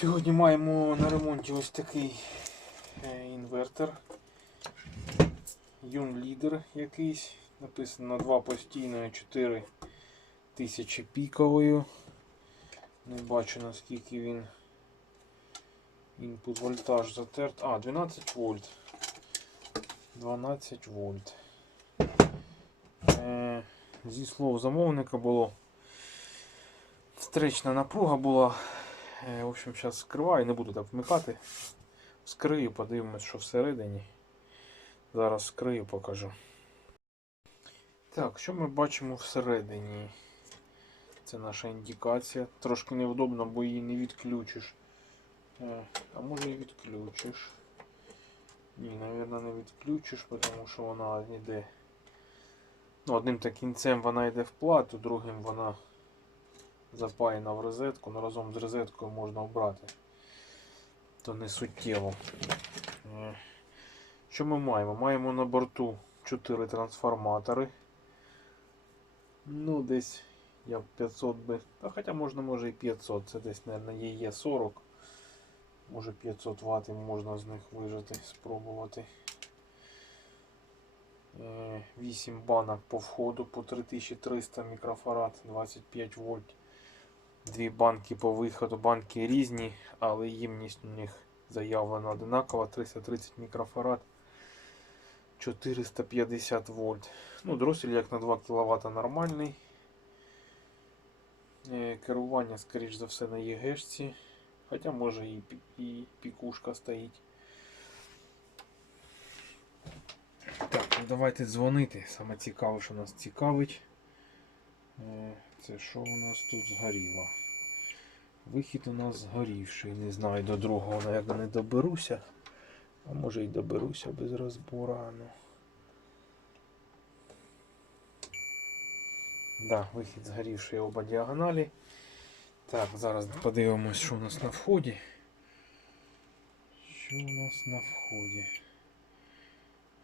Сьогодні маємо на ремонті ось такий е, інвертор. Юн лідер якийсь. Написано 2 постійної 4 тисячі піковою. Не бачу наскільки він інпут вольтаж затерт. А, 12 вольт. 12 вольт. Е, зі слов замовника було встречна напруга була. Е, В общем, зараз скриваю, не буду так вмикати. Скрию, подивимось, що всередині. Зараз скрию, покажу. Так, що ми бачимо всередині? Це наша індикація. Трошки невдобно, бо її не відключиш. Е, А може і відключиш. Ні, мабуть, не відключиш, тому що вона йде. Ну, одним так кінцем вона йде в плату, другим вона запаяна в розетку, але разом з розеткою можна обрати. То не суттєво. Е, Що ми маємо? Маємо на борту 4 трансформатори. Ну, десь я 500 би. Та хоча можна, може і 500. Це десь, мабуть, є 40. Може 500 Вт можна з них вижити, спробувати. 8 банок по входу по 3300 мікрофарад, 25 вольт. Дві банки по виходу. Банки різні, але ємність у них заявлена одинакова. 330 мікрофарад, 450 вольт. Ну, дросель як на 2 кВт нормальний. Е, Керування, скоріш за все, на ЄГшці. Хоча може і, і пікушка стоїть. Так, ну давайте дзвонити. Саме цікаве, що нас цікавить. Це що у нас тут згоріло? Вихід у нас згорівший. Не знаю, до другого, мабуть, не доберуся. А може і доберуся без розбору. Ну. Да, вихід згорівший оба діагоналі. Так, зараз подивимось, що у нас на вході. Що у нас на вході?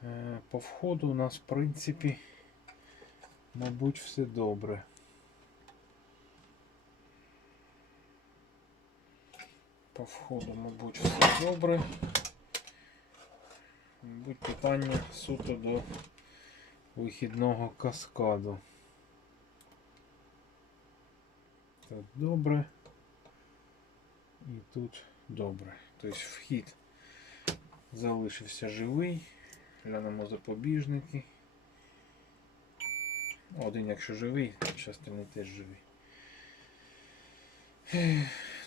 Е, По входу у нас, в принципі, мабуть, все добре. По входу, мабуть, все добре. Мабуть, питання суто до вихідного каскаду. Тут добре. І тут добре. Тобто вхід залишився живий. Глянемо запобіжники. Один, якщо живий, частини теж живий.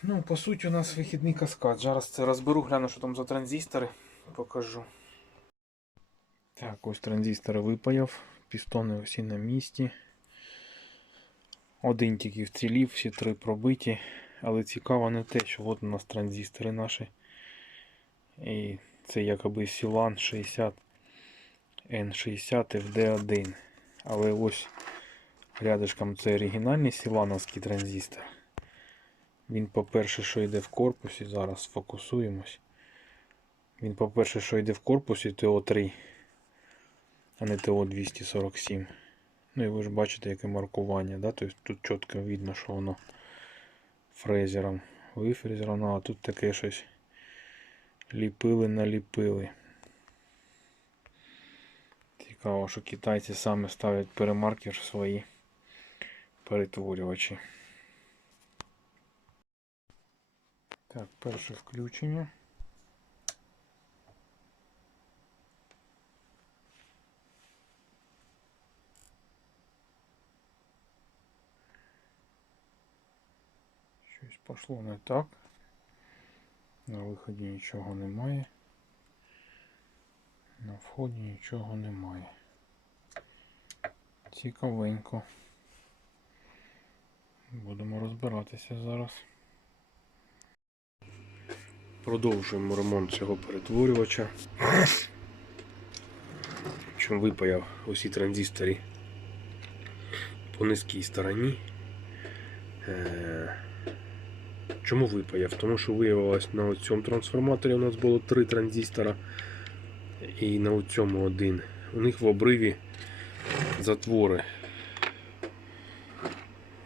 Ну, по суті, у нас вихідний каскад. Зараз це розберу, гляну, що там за транзистори. Покажу. Так, ось транзистори випаяв. Пістони усі на місці. Один тільки вцілів, всі три пробиті. Але цікаво не те, що от у нас транзистори наші. І це якоби Сілан 60 N60 FD1. Але ось рядышком це оригінальний сілановський транзистор. Він, по-перше, що йде в корпусі, зараз сфокусуємось. Він, по-перше, що йде в корпусі ТО3, а не ТО247. Ну і ви ж бачите, яке маркування. Да? Тобто тут чітко видно, що воно фрезером вифрезеровано, а тут таке щось ліпили, наліпили. Цікаво, що китайці саме ставлять перемаркер свої перетворювачі. Так, перше включення. Щось пішло не так. На виході нічого немає. На вході нічого немає. Цікавенько. Будемо розбиратися зараз. Продовжуємо ремонт цього перетворювача. Чим випаяв усі транзистори по низькій стороні. Е, Чому випаяв? Тому що виявилось на цьому трансформаторі у нас було три транзистора і на цьому один. У них в обриві затвори.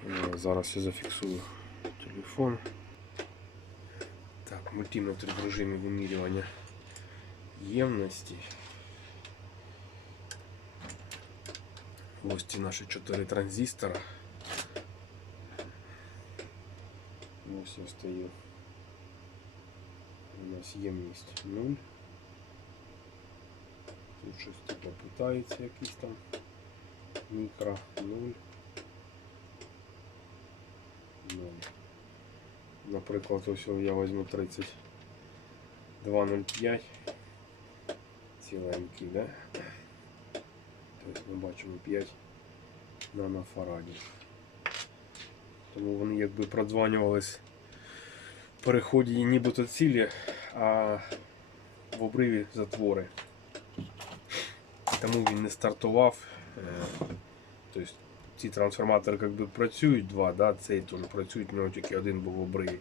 Е, Зараз я зафіксую телефон. мультиметр в режимі вимірювання ємності. Ось ці наші 4 транзистора. Ось я стою. У нас ємність 0. Тут щось типу питається якийсь там мікро 0. 0. Наприклад, ось я візьму 32.05 ціленький, да? Тобто ми бачимо 5 нанофарадів. Тому вони якби продзванювались в переході нібито цілі, а в обриві затвори. Тому він не стартував. Е, Тобто ці трансформатори якби працюють два, да, цей теж працюють, в тільки один був в обриві.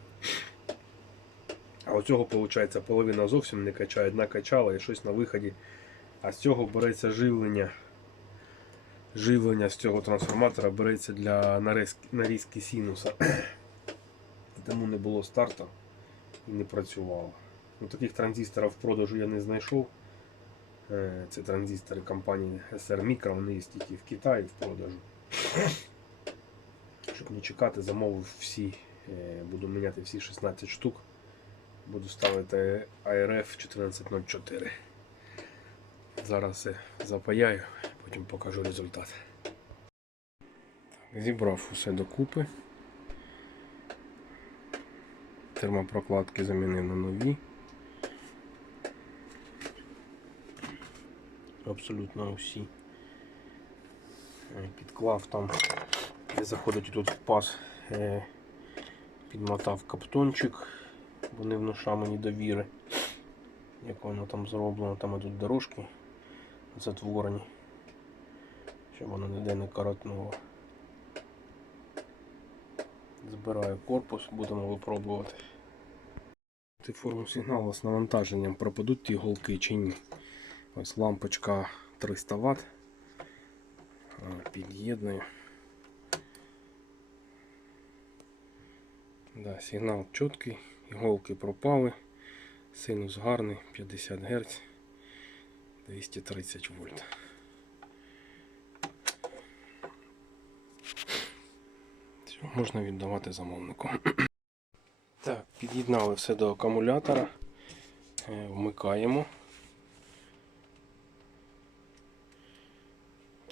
А у цього, виходить, половина зовсім не качає, одна качала і щось на виході. А з цього береться живлення. Живлення з цього трансформатора береться для нарізки синуса. Тому не було старту і не працювало. Ну, таких транзисторів в продажу я не знайшов. Е, Це транзистори компанії SR Micro, вони є тільки в Китаї в продажу. Щоб не чекати, замовив всі, е, буду міняти всі 16 штук. Буду ставити ARF 1404. Зараз запаяю, потім покажу результат. Зібрав усе докупи. Термопрокладки замінив на нові. Абсолютно усі. Е, Підклав там, де заходить тут в паз, е, підмотав каптончик, бо не внуша мені довіри. Як воно там зроблено, там ідуть дорожки затворені, щоб воно ніде не коротнуло. Збираю корпус, будемо випробувати. Ти форму сигналу з навантаженням пропадуть ті голки чи ні. Ось лампочка 300 Вт. Під'єдную. Да, сигнал чіткий, іголки пропали, синус гарний, 50 Гц, 230 вольт. Все, можна віддавати замовнику. Так, під'єднали все до акумулятора, Е, вмикаємо.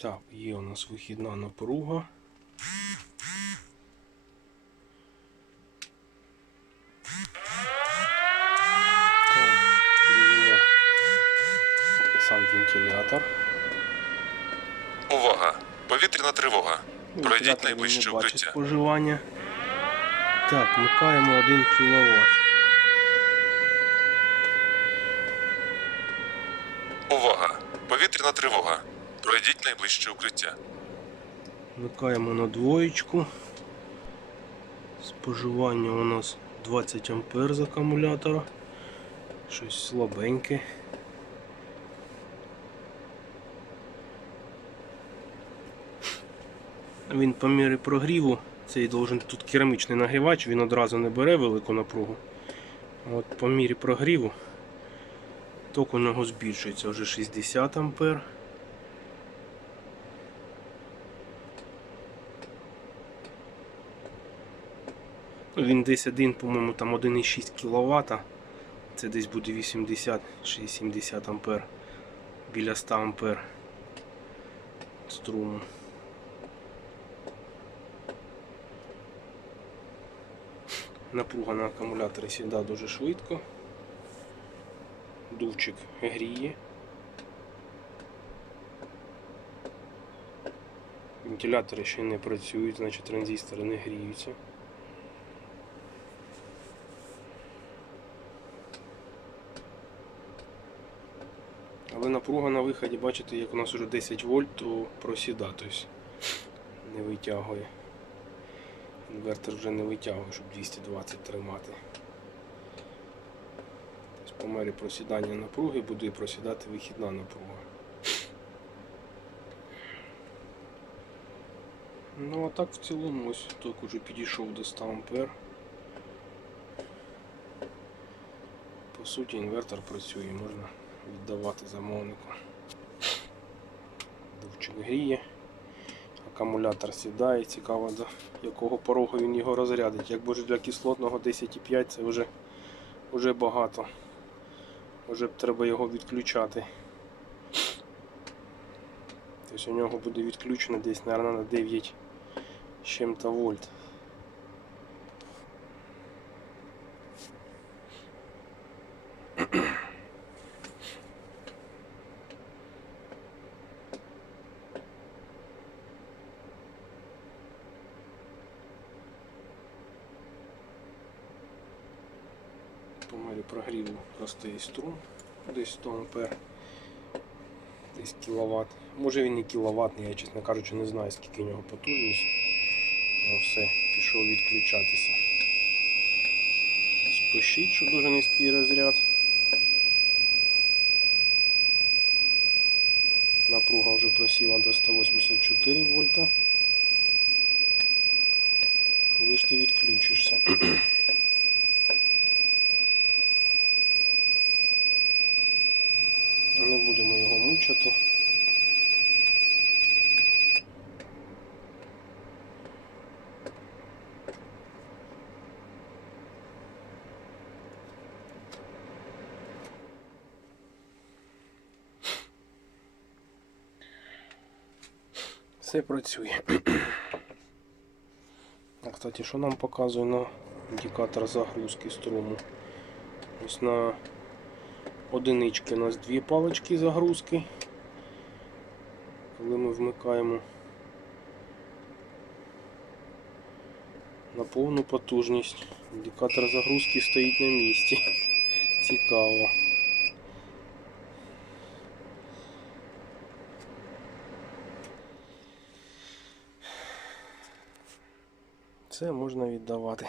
Так, є у нас вихідна напруга. Сам вентилятор. Увага! Повітряна тривога. Пройдіть найближче укриття. споживання. Так, вмикаємо 1 кВт. Увага! Повітряна тривога. Найближче укриття. Вмикаємо на двоєчку. Споживання у нас 20 А з акумулятора. Щось слабеньке. Він по мірі прогріву, цей должен тут керамічний нагрівач, він одразу не бере велику напругу. От по мірі прогріву ток у нього збільшується вже 60 ампер. Він десь один, по-моєму, там 1,6 кВт. Це десь буде 80-70 ампер. Біля 100 ампер струму. Напруга на акумуляторі сідає дуже швидко. Дувчик гріє. Вентилятори ще не працюють, значить транзистори не гріються. Але напруга на виході, бачите, як у нас вже 10 вольт, то просіда, тобто не витягує. Інвертор вже не витягує, щоб 220 тримати. Тобто по мері просідання напруги буде просідати вихідна напруга. Ну а так в цілому ось ток уже підійшов до 100 ампер. По суті, інвертор працює, можна віддавати замовнику. Довчик гріє, акумулятор сідає, цікаво до якого порогу він його розрядить. Якби ж для кислотного 10,5 це вже, вже багато. Вже б треба його відключати. Тобто у нього буде відключено десь, наверное, на 9 чим-то вольт. По мірі прогріву простий струм, десь 100 ампер, десь кіловат. Може він не кіловатний, я чесно кажучи не знаю скільки у нього потужність. Ну все, пішов відключатися. Спишіть, що дуже низький розряд. Напруга вже просіла до 184 вольта. Коли ж ти відключишся? Не будемо його мучити. Все працює. А, кстати, що нам показує на індикатор загрузки струму? Ось на одинички у нас дві палички загрузки. Коли ми вмикаємо на повну потужність, індикатор загрузки стоїть на місці. Цікаво. Це можна віддавати.